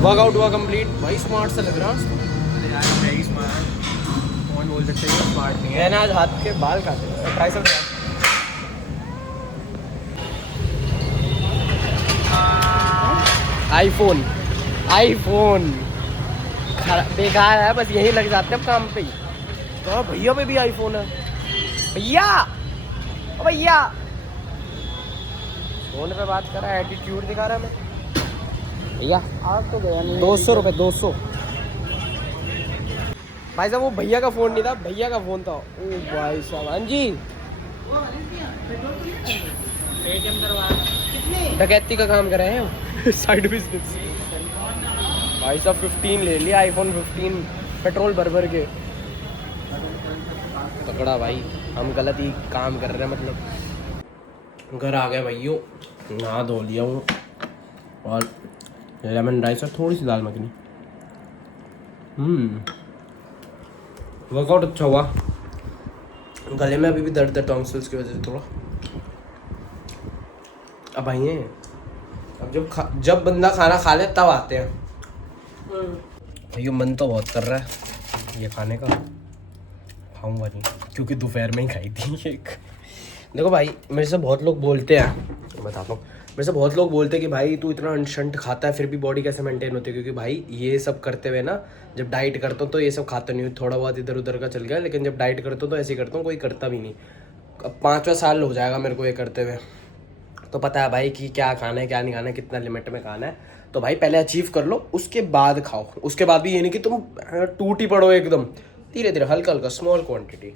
Workout हुआ complete. भाई smart सा लग रहा है। कौन बोल सकते हैं स्मार्ट नहीं है। मैंने आज हाथ के बाल काटे। ट्राई सब आईफोन आईफोन बेकार है, बस यही लग जाते हैं काम पे ही। तो भैया पे भी आईफोन है। भैया ओ भैया फोन पे बात कर रहा है, एटीट्यूड दिखा रहा है। मैं भैया आज तो गया नहीं। 200 रुपये 200। भाई साहब वो भैया का फोन नहीं था, भैया का फोन था। ओ भाई साहब हाँ जी डकैती का काम कर रहे हैं साइड बिजनेस। भाई साहब 15 ले लिया, आईफोन 15 पेट्रोल भर भर के। तगड़ा भाई, हम गलत ही काम कर रहे हैं। मतलब घर आ गया भाइयों, नहा धो लिया हूँ और लेमन राइस और थोड़ी सी दाल मखनी। वर्कआउट अच्छा हुआ। गले में अभी भी दर्द है टॉन्सिल्स की वजह से थोड़ा। अब आइए, अब जब बंदा खाना खा ले तब आते हैं। भैया मन तो बहुत कर रहा है ये खाने का, खाऊंगा नहीं क्योंकि दोपहर में ही खाई थी एक। देखो भाई मेरे से बहुत लोग बोलते हैं, बताता हूँ, मेरे से बहुत लोग बोलते हैं कि भाई तू इतना अनशंट खाता है फिर भी बॉडी कैसे मेंटेन होती है। क्योंकि भाई ये सब करते हुए ना, जब डाइट करता हूँ तो ये सब खाता नहीं हूँ, थोड़ा बहुत इधर उधर का चल गया, लेकिन जब डाइट करता हूँ तो ऐसे ही करता हूँ, कोई करता भी नहीं। अब 5वां साल हो जाएगा मेरे को ये करते हुए, तो पता है भाई कि क्या खाना है क्या नहीं खाना है, कितना लिमिट में खाना है। तो भाई पहले अचीव कर लो, उसके बाद खाओ। उसके बाद भी ये नहीं कि तुम टूट ही पड़ो एकदम, धीरे धीरे हल्का हल्का small quantity,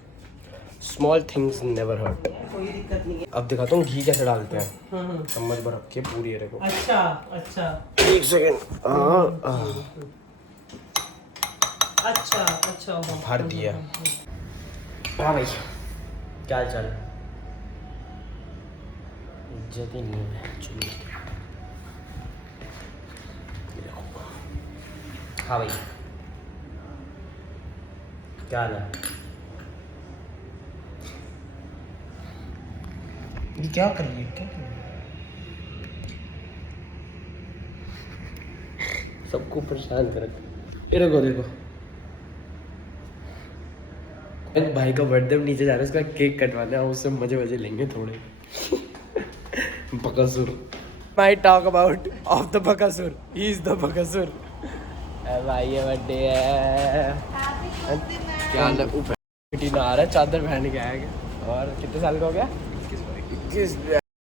small things never hurt. कोई दिक्कत नहीं है। अब दिखाता हूँ घी कैसे डालते हैं। चम्मच भर रख के पूरी है देखो। अच्छा अच्छा एक सेकेंड। अच्छा अच्छा भर दिया। हाँ भाई क्या हाल चाल? इज्जत ही नहीं है। चलिए हाँ भाई क्या हाल है? ये क्या कर रही है, क्या कर रही है? सबको परेशान कर रखा। ये देखो देखो भाई का बर्थडे में नीचे जा रहा है, उसका केक कटवाना है, उससे मजे मजे लेंगे थोड़े। बकासुर माई talk about of the Bakasur, he is the Bakasur. भाई ये बर्थडे है। क्या बेटी ना आ रहा है, चादर पहन के आएगा। और कितने साल का हो गया? 21।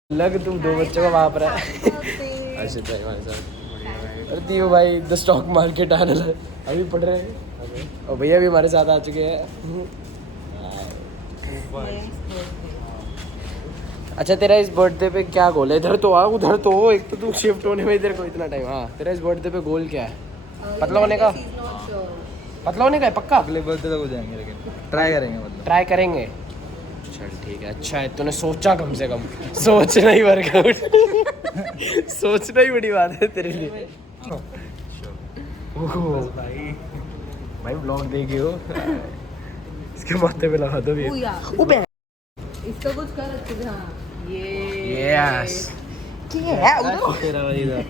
लग तुम 2 बच्चों का बाप रहा है। अच्छा भाई हमारे साथ अरे दियो भाई द स्टॉक मार्केट आने लगा, अभी पढ़ रहे हैं। और भैया भी हमारे साथ आ चुके हैं। अच्छा तेरा इस बर्थडे पे क्या गोल है? इधर तो आ, उधर तो हो, एक तो तू शिफ्ट होने में इधर को इतना टाइम। हाँ तेरा इस बर्थडे पे गोल क्या है? पतला होने का? पतला होने का है पक्का? अगले बर्थडे तक हो जाएंगे, लेकिन ट्राई करेंगे, मतलब ट्राई करेंगे। चल ठीक है, अच्छा है तूने सोचा, कम से कम सोचना ही वर्कआउट। सोचना ही बड़ी बात है तेरे लिए। भाई ब्लॉग देखे हो? इसके माथे पे लगा दो भी। इसका कुछ कर अच्छे से। हाँ ये यस तेरा वाली इधर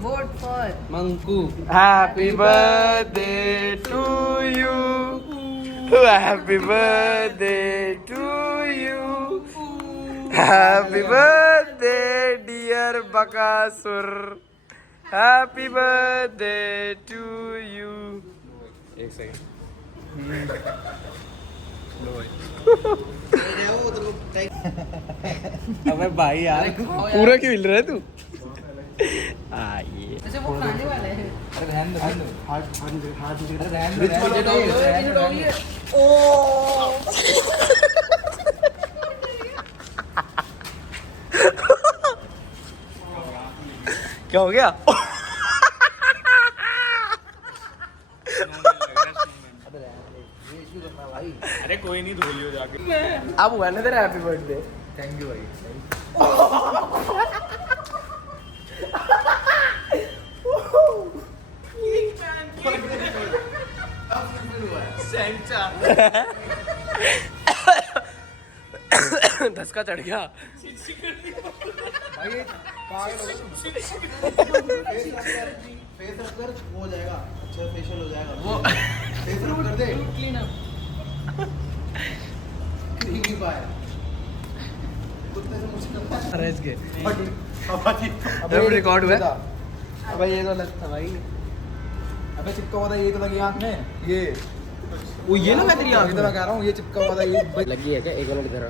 vote for Manku. Happy birthday to you, happy birthday to you, happy birthday dear Bakasur, happy birthday to you. एक सेकंड। अबे भाई यार पूरा क्यों हिल रहा है तू? ये अच्छा वो खाने वाला है। अरे रहने दो, रहने दो। अरे रहने इन्हें दो। रोक लिया। ओ क्या हो गया? अरे कोई नहीं, धो लियो जाके। अब हुआ ना तेरा हैप्पी बर्थडे। थैंक यू भाई। धसका चढ़ गया। भाई फेस रख कर हो जाएगा, अच्छा फेशियल हो जाएगा। वो फेस रख कर दे, क्लीन अप क्रीमी बाय कुत्ते से मुश्किल अरे इसके अबे रिकॉर्ड हुआ। अबे ये गलत था भाई। अबे चिपका हुआ था ये, तो लगी आंख में ये। वो ये ना मैं तेरी आंख ये तो मैं कह रहा हूँ, ये चिपका हुआ था ये। लगी है क्या? एक मिनट इधर।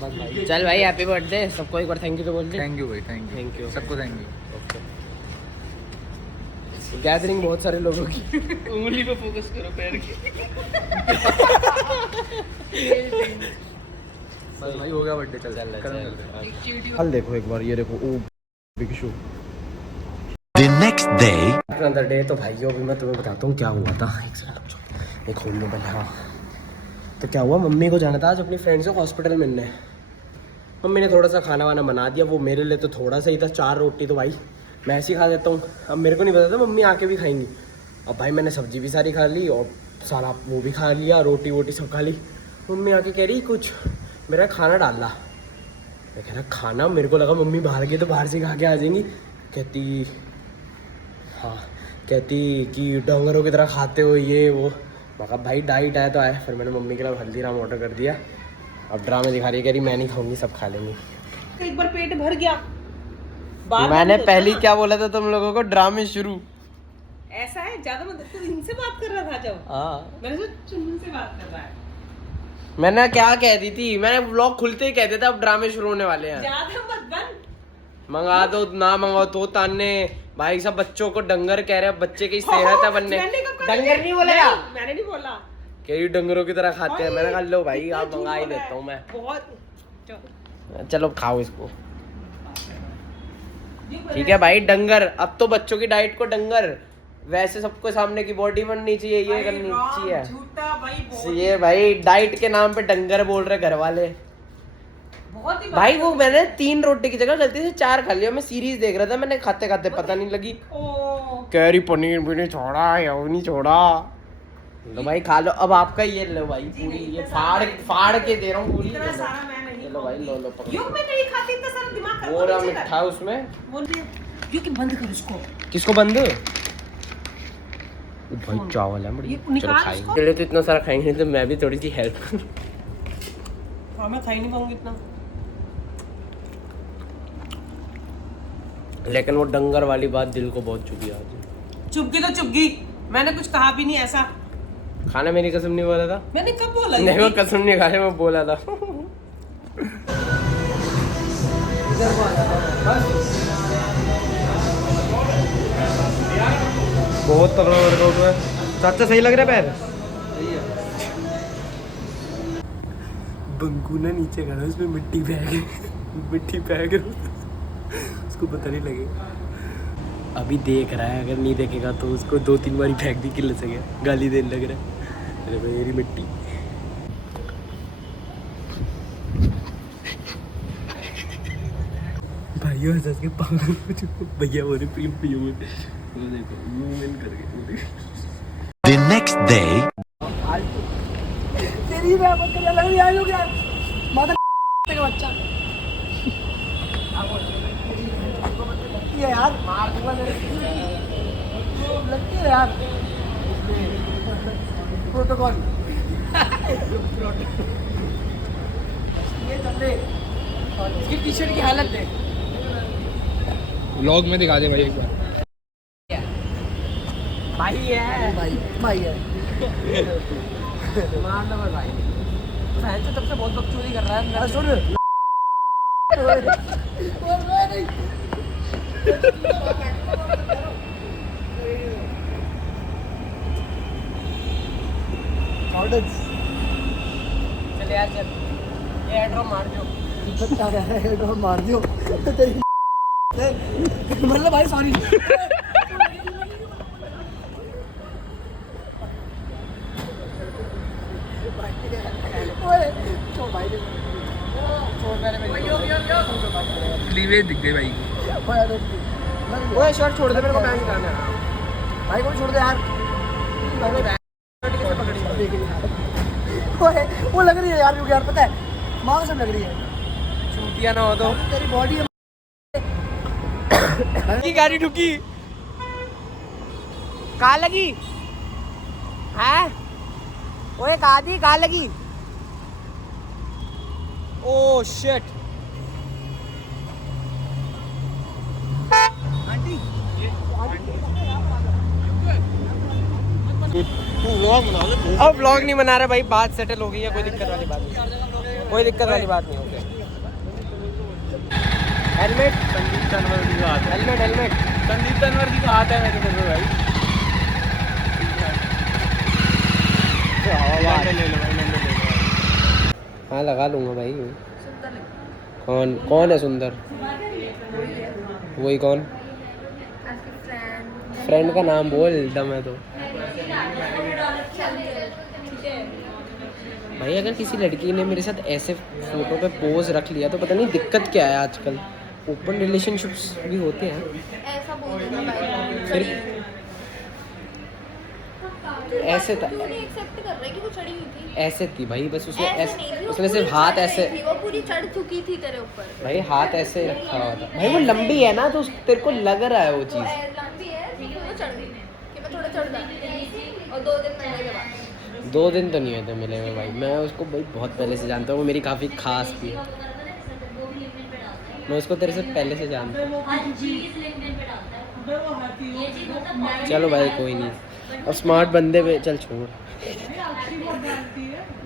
बस भाई चल भाई, हैप्पी बर्थडे सबको एक बार थैंक यू तो बोल दे। थैंक यू भाई, थैंक Thank you. सबको थैंक यू। गैदरिंग बहुत सारे लोगों की। उंगली पे फोकस करो पैर की बस भाई हो गया बर्थडे, चल चल करम करते हैं। एक चीटी कल देखो एक बार, ये देखो ओ big show. The next day. Another day. तो भाइयों अभी मैं तुम्हें बताता हूँ क्या हुआ था। एक सेकंड, एक खोल लो पहले। हाँ तो क्या हुआ, मम्मी को जाना था आज अपनी फ्रेंड से हॉस्पिटल मिलने। मम्मी ने थोड़ा सा खाना वाना बना दिया, वो मेरे लिए तो थोड़ा सा ही था, 4 रोटी तो भाई मैं ऐसे ही खा देता हूँ। अब मेरे को नहीं पता था मम्मी आके भी खाएंगी। अब भाई मैंने सब्जी भी सारी खा ली और सारा वो भी खा लिया, रोटी वोटी सब खा ली। मम्मी आके कह रही कुछ मेरा खाना डालना। मैं कह रहा खाना, मेरे को लगा मम्मी बाहर गई तो बाहर से खा के आ जाएंगी। कहती हाँ, कहती कि डोंगरों की तरह खाते हो ये वो। मैं कहा भाई डाइट आया तो आया। फिर मैंने मम्मी के लिए हल्दीराम ऑर्डर कर दिया। अब ड्रामे दिखा रही है, कह रही मैं नहीं खाऊंगी, सब खा लेंगी। एक बार पेट भर गया, मैंने पहले क्या बोला था तुम लोगों को, ड्रामे शुरू। ऐसा है ज्यादा मत, तू इनसे बात कर रहा था जब हाँ मैंने सोचा चुन्नू से बात कर रहा है। मैंने क्या कह दी थी, मैंने व्लॉग खुलते ही कह दिया था अब ड्रामे शुरू होने वाले हैं। ज्यादा मत बन, मंगा दो ना मंगाओ तो ताने। भाई सब बच्चों को डंगर कह रहे हैं, बच्चे की सेहत है बनने। मैंने कब कहा? डंगर नहीं बोलेगा, मैंने नहीं बोला। कई डंगरों की तरह खाते हैं। मैंने कहा लो भाई कितना आप झूठ मंगा ही बोला है। देता हूँ मैं। बहुत चलो खाओ इसको, ठीक है भाई। डंगर, अब तो बच्चों की डाइट को डंगर, वैसे सबको सामने की बॉडी बननी चाहिए, ये करनी चाहिए। झूठा भाई, बहुत ये भाई डाइट के नाम पे डंगर बोल रहे घर वाले। बहुत ही भाई वो मैंने 3 रोटी की जगह गलती से 4 खा लिया। मैं सीरीज देख रहा था, मैंने खाते खाते पता नहीं लगी। ओ कह रही पनीर भी नहीं छोड़ा, ये नहीं छोड़ा। लो भाई खा लो, अब आपका ये लो भाई पूरी, ये फाड़ के दे रहा हूँ पूरी। इतना सारा मैं नहीं लो भाई लो लो पकड़ो। योग में नहीं खाती, इतना सारा दिमाग खराब वो रहा नहीं मिठा है उसमें। बोलते योग कि बंद कर इसको। किसको बंद? भाई चावल है बड़ी, ये निकाल चलो खाएंगे। इसको। पहले तो इतना सारा खाएंगे तो मैं भी थोड़ी सी हेल्प। हाँ मैं खा ही नहीं पाऊंगी इतना। लेकिन वो डंगर वाली बात दिल को बहुत चुभी आज। चुप गई तो चुप गई, मैंने कुछ कहा भी नहीं ऐसा। खाना मेरी कसम नहीं बोला था। मैंने कब बोला? नहीं वो कसम नहीं खाया, मैं बोला था। बहुत तगड़ा वर्कआउट हुआ है चाचा, सही लग रहा है पैर। बंकू ना नीचे खड़ा, उसमें मिट्टी बैग है, मिट्टी बैग है, उसको पता नहीं लगेगा। अभी देख रहा है, अगर नहीं देखेगा तो उसको 2-3 बारी फेंक दी किल सके, गाली देने लग रहा है। अरे मेरी मिट्टी। भाइयों हंस के पागल हो चुके। भैया बोले प्रियम प्रियम, वो देखो मूवमेंट करके। The next day. तेरी बात कर लग रही है लोग यार, माता का बच्चा ये यार मार दूंगा लगती है यार। प्रोटोकॉल ये चल रहे, इसकी टी-शर्ट की हालत देख। व्लॉग में दिखा दे भाई एक बार। भाई है, भाई है। मार लो भाई, बहन से तब से बहुत बकचोदी कर रहा है। सुन चल यार चल, ये एड्रो मार दो, एड्रो मार दो मतलब भाई सॉरी। लीवे दिख गए भाई। ओए शर्ट छोड़ दे, मेरे को पैंट निकालना है। भाई को छोड़ दे यार, वो लग रही है यार, यार पता है माँ सब लग रही है। चूतिया ना हो तो तेरी बॉडी की गाड़ी ठुकी कहाँ लगी है ओए कहाँ लगी ओ शिट अब व्लॉग नहीं बना रहा भाई बात सेटल हो गई है कोई दिक्कत वाली बात नहीं कोई दिक्कत वाली बात नहीं ओके हेलमेट संदीप तनवर की बात है हेलमेट संदीप तनवर की बात है मेरे को भाई ले लो हाँ लगा लूंगा भाई कौन है सुंदर वही कौन फ्रेंड का नाम बोल दम है तो भाई अगर किसी लड़की ने मेरे साथ ऐसे फोटो पे पोज रख लिया तो पता नहीं दिक्कत क्या है आजकल ओपन रिलेशनशिप्स भी होते हैं ऐसा बोल देना भाई फिर ऐसे था क्यों नहीं एक्सेप्ट कर रहे कि वो चढ़ी हुई थी ऐसे थी भाई बस उसने ऐसे नहीं थी, वो उसने सिर्फ पूरी हाथ चढ़ ऐसे रही थी, वो पूरी चढ़ चुकी थी तेरे ऊपर भाई हाथ ऐसे रखा हुआ था भाई वो लंबी है ना तो तेरे को लग रहा है वो वो चीज़ लंबी है तो वो चढ़ गई कि मैं थोड़ा चढ़ जाती और 2 दिन मिलने के बाद 2 दिन तो नहीं हुए थे मिले हुए भाई मैं उसको भाई बहुत पहले से जानता हूँ वो मेरी काफ़ी खास थी मैं उसको तेरे से पहले से जानता हूँ चलो भाई कोई नहीं अब स्मार्ट बंदे पे चल छोड़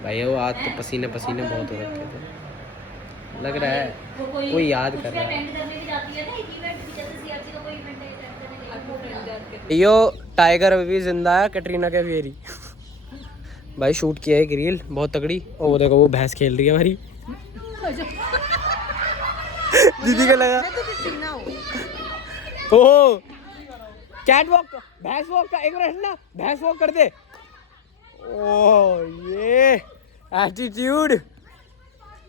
भाई वो आज तो पसीने बहुत हो रखे थे लग रहा है कोई याद कर रहा है यो टाइगर अभी भी जिंदा है कैटरीना कैफ फेरी भाई शूट किया है एक रील बहुत तगड़ी और वो देखो वो भैंस खेल रही है हमारी दीदी का लगा ओ कैट वॉक भैंस वॉक का एक बार हटना भैंस वॉक कर दे ओ ये एटीट्यूड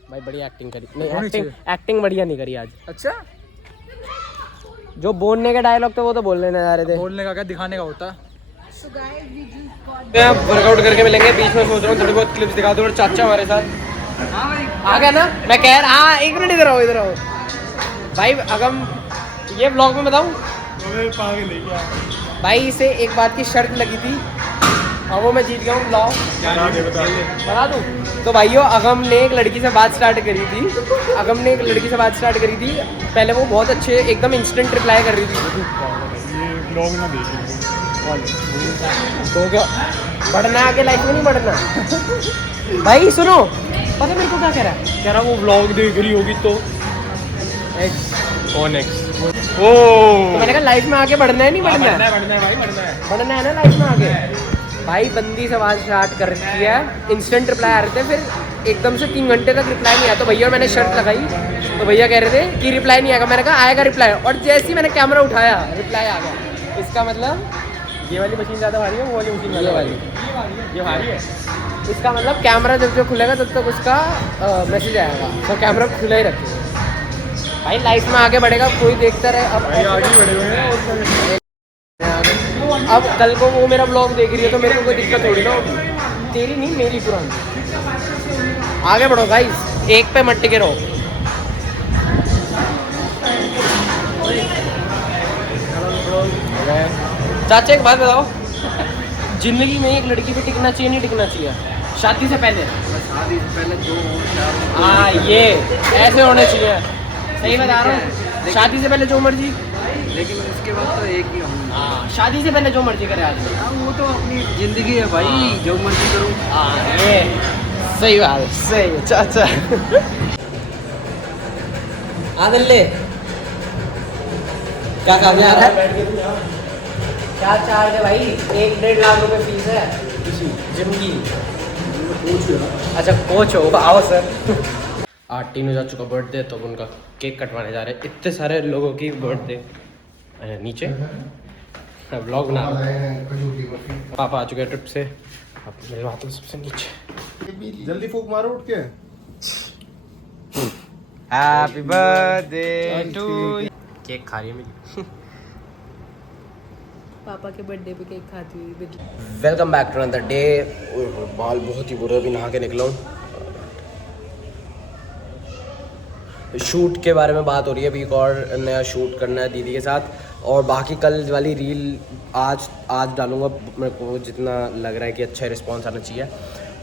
भाई बढ़िया एक्टिंग करी नहीं एक्टिंग बढ़िया नहीं करी आज अच्छा जो बोलने के डायलॉग थे वो तो बोलने नहीं आ रहे थे बोलने का क्या दिखाने का होता है वर्कआउट करके मिलेंगे बीच में सोच रहा हूँ थोड़ी बहुत क्लिप्स दिखा दो और चाचा हमारे साथ आ गया ना मैं कह रहा हाँ 1 मिनट इधर आओ भाई अगम ये ब्लॉग में बताऊँ भाई इसे एक बात की शर्त लगी थी और वो मैं जीत गया हूँ ब्लॉग बता दूँ तो भाइयों अगम ने एक लड़की से बात स्टार्ट करी थी पहले वो बहुत अच्छे एकदम इंस्टेंट रिप्लाई कर रही थी तो क्या बढ़ना है आगे लाइफ में नहीं बढ़ना भाई सुनो पता मेरे को क्या कह रहा वो व्लॉग देख रही होगी तो कौन एक्स तो मैंने कहा लाइफ में आगे बढ़ना है नहीं बढ़ना है बढ़ना है ना लाइफ में आगे भाई बंदी से बात स्टार्ट कर रखी है इंस्टेंट रिप्लाई आ रहे थे फिर एकदम से 3 घंटे तक रिप्लाई नहीं आया तो भैया मैंने शर्त लगाई तो भैया कह रहे थे कि रिप्लाई नहीं आएगा मैंने कहा आएगा रिप्लाई और जैसे ही मैंने कैमरा उठाया रिप्लाई आ गया इसका मतलब ये वाली मशीन ज़्यादा भारी है वो वाली मशीन ये भारी है इसका मतलब कैमरा जब खुलेगा तब तक उसका मैसेज आएगा तो कैमरा खुला ही रखेगा भाई लाइफ में आगे बढ़ेगा कोई देखता रहे अब कल को वो मेरा ब्लॉग देख रही है तो मेरे को कोई दिक्कत थोड़ी ना होगी तेरी नहीं मेरी पुरानी आगे बढ़ो गाइस एक पे मत टिके रहो चाचा एक बात बताओ जिंदगी में एक लड़की पे टिकना चाहिए नहीं टिकना चाहिए शादी से पहले हाँ ये ऐसे होने चाहिए सही बता रहा हूँ शादी से पहले जो मर्जी लेकिन उसके बाद तो एक ही हम हाँ शादी से पहले जो मर्जी करे आदमी वो तो अपनी जिंदगी है भाई जो मर्जी करूँ हाँ ये सही बात है सही चाचा आदल ले क्या काम है क्या चार्ज है भाई 1-1.5 लाख रुपए फीस है जिम की अच्छा कोच हो आओ सर आज टीनू जा चुका बर्थडे तो उनका केक कटवाने जा रहे हैं इतने सारे लोगों की बर्थडे नीचे ब्लॉग बना पापा आ चुके हैं ट्रिप से अब मेरे हाथों सबसे नीचे जल्दी फूक मारो उठ के हैप्पी बर्थडे टू केक खा रही है मेरी पापा के बर्थडे पे केक खाती हुई welcome back to another day बाल बहुत ही बुरे अभी नहा के निकला हूँ शूट के बारे में बात हो रही है, अभी एक और नया शूट करना है दीदी के साथ, और बाकी कल वाली रील आज डालूंगा। मेरे को जितना लग रहा है कि अच्छा रिस्पॉन्स आना चाहिए।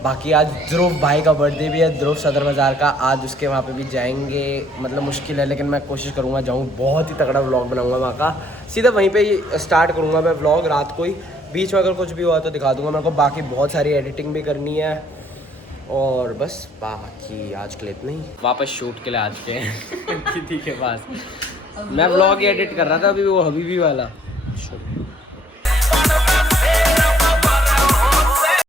बाकी आज ध्रुव भाई का बर्थडे भी है, ध्रुव सदर बाज़ार का, आज उसके वहाँ पे भी जाएंगे। मतलब मुश्किल है लेकिन मैं कोशिश करूँगा जाऊँ, बहुत ही तगड़ा व्लॉग बनाऊँगा वहाँ का, सीधा वहीं पे ही स्टार्ट करूँगा मैं व्लॉग रात को ही। बीच में अगर कुछ भी हुआ तो दिखा दूँगा मेरे को। बाकी बहुत सारी एडिटिंग भी करनी है और बस बाकी आज के लिए इतना ही। वापस शूट के लिए आज के दीदी के पास मैं व्लॉग एडिट कर रहा था अभी, वो हबीबी वाला।